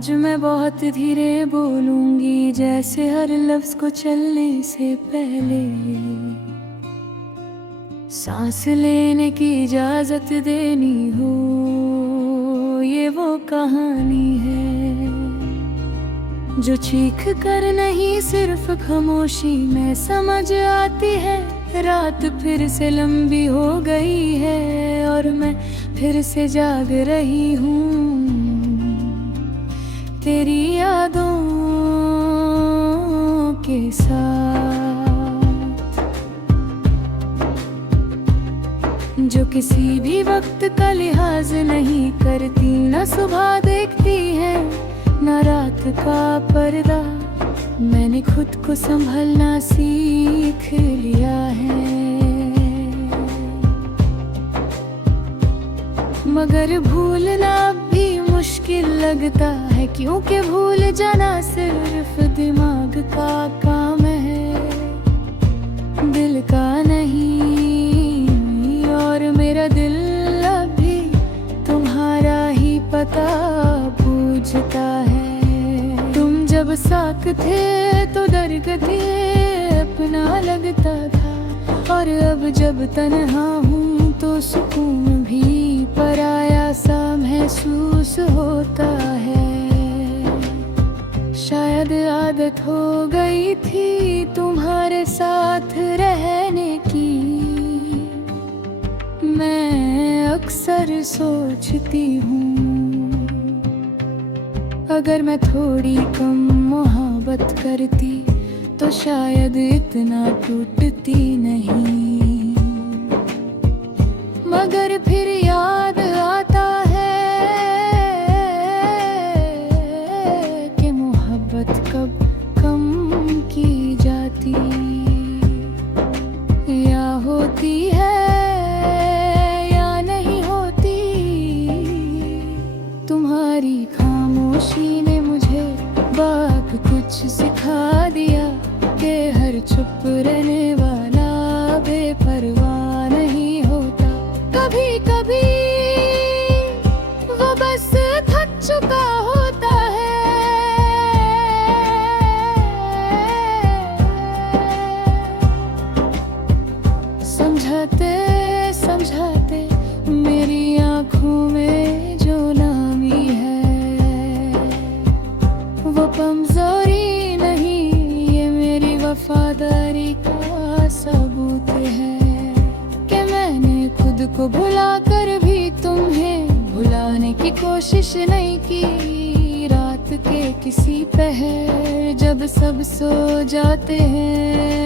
आज मैं बहुत धीरे बोलूंगी, जैसे हर लफ्ज को चलने से पहले सांस लेने की इजाजत देनी हो। ये वो कहानी है जो चीख कर नहीं, सिर्फ खामोशी में समझ आती है। रात फिर से लंबी हो गई है और मैं फिर से जाग रही हूँ तेरी यादों के साथ, जो किसी भी वक्त का लिहाज नहीं करती। ना सुबह देखती है ना रात का पर्दा, मैंने खुद को संभलना सीख लिया है। मगर भूलना भी मुश्किल लगता है, क्योंकि भूल जाना सिर्फ दिमाग का काम है, दिल का नहीं। और मेरा दिल अभी तुम्हारा ही पता पूछता है। तुम जब साथ थे तो दर्द थे अपना लगता था, और अब जब तन्हा हूँ तो सुकून भी पराया सा महसूस होता है। शायद आदत हो गई थी तुम्हारे साथ रहने की, मैं अक्सर सोचती हूँ अगर मैं थोड़ी कम मोहब्बत करती तो शायद इतना टूटती नहीं। मगर फिर याद आता है कि मोहब्बत कब कम की जाती या होती है या नहीं होती। तुम्हारी खामोशी ने मुझे बहुत कुछ सिखा दिया कि हर चुप रहने वाला बेपरवाह नहीं होता। कभी कभी वो बस थक चुका होता है। समझाते समझाते मेरी आँखों में जो नामी है, वो कमजोरी नहीं, ये मेरी वफादारी का सबूत है कि मैंने खुद को भुला कर भी तुम्हें भुलाने की कोशिश नहीं की। रात के किसी पहर जब सब सो जाते हैं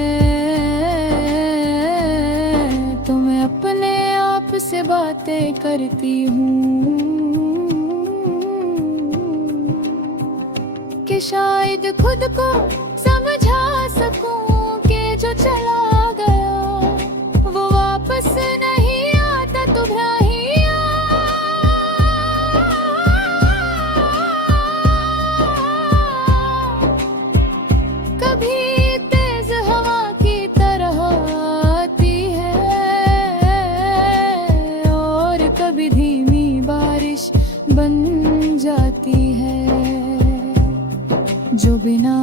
तो मैं अपने आप से बातें करती हूँ कि शायद खुद को समझा सकूं कि जो चला गया वो वापस नहीं आता। तुम्हारियाँ कभी तेज हवा की तरह आती है और कभी धीमी बारिश बन जाती है, जो बिना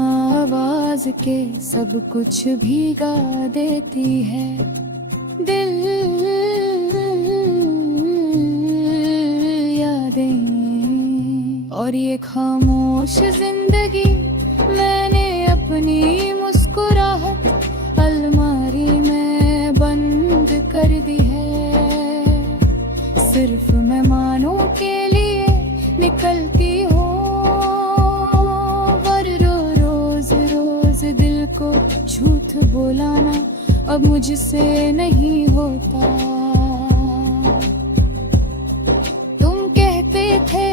आवाज के सब कुछ भीगा देती है। दिल यादें और ये खामोश जिंदगी, मैंने अपनी मुस्कुराहट अलमारी में बंद कर दी है। सिर्फ मेहमानों के लिए निकलती हूँ, दिल को झूठ बोलाना अब मुझसे नहीं होता। तुम कहते थे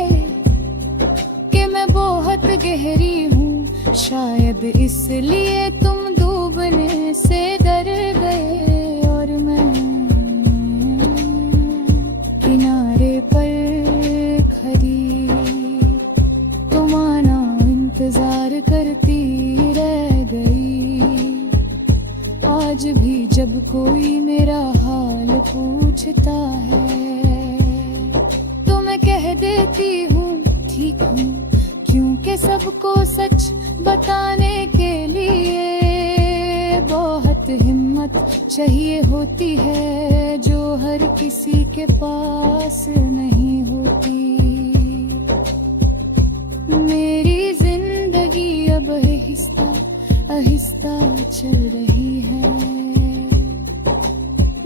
कि मैं बहुत गहरी हूँ, शायद इसलिए तुम डूबने से डर गए और मैं किनारे पर खड़ी तुम आना इंतजार करती रह गई। आज भी जब कोई मेरा हाल पूछता है तो मैं कह देती हूँ ठीक हूँ, क्योंकि सबको सच बताने के लिए बहुत हिम्मत चाहिए होती है, जो हर किसी के पास नहीं होती। मेरी जिंदगी अब आहिस्ता आहिस्ता चल रही है,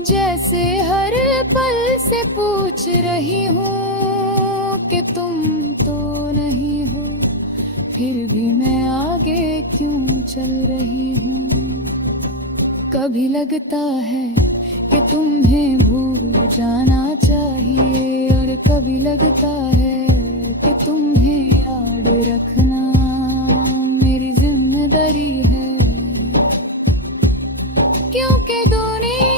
जैसे हर पल से पूछ रही हूँ कि तुम तो नहीं हो, फिर भी मैं आगे क्यों चल रही हूँ। कभी लगता है कि तुम्हें भूल जाना चाहिए, और कभी लगता है कि तुम्हें याद रखना मेरी जिम्मेदारी है, क्योंकि दुनिया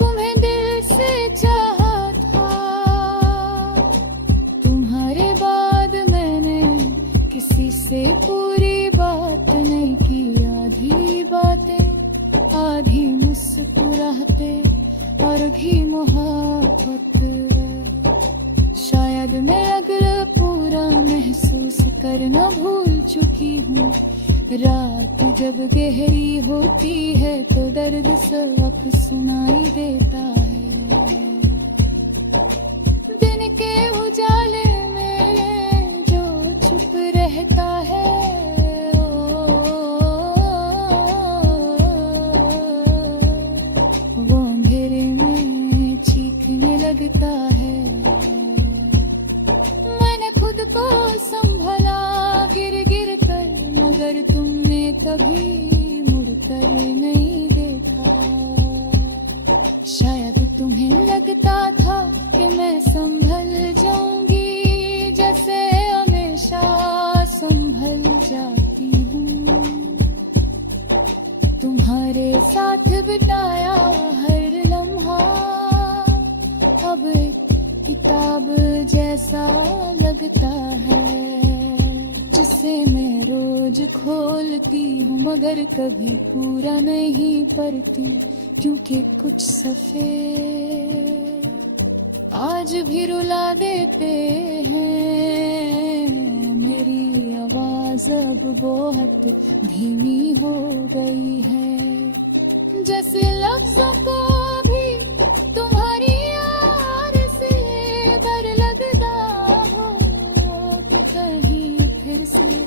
तुम्हें दिल से चाहा था। तुम्हारे बाद मैंने किसी से पूरी बात नहीं की, आधी बातें आधी मुस्कुराते और भी मोहब्बत। शायद मैं अगला पूरा महसूस करना भूल चुकी हूँ। रात जब गहरी होती है तो दर्द साफ सुनाई देता है, दिन के उजाले में जो चुप रहता है वो अंधेरे में चीखने लगता है। मैंने खुद को संभाला गिर गिर कर, मगर तुमने कभी मुड़कर नहीं देखा। शायद तुम्हें लगता था कि मैं संभल जाऊंगी, जैसे हमेशा संभल जाती हूँ। तुम्हारे साथ बिताया हर लम्हा अब एक किताब जैसा लगता है, जिसे मैं रोज खोलती हूँ मगर कभी पूरा नहीं पढ़ती, क्योंकि कुछ सफ़े आज भी रुला देते हैं। मेरी आवाज़ अब बहुत धीमी हो गई है, जैसे लफ्ज़ों को भी तुम्हारी याद से डर लगता हो कि कहीं फिर से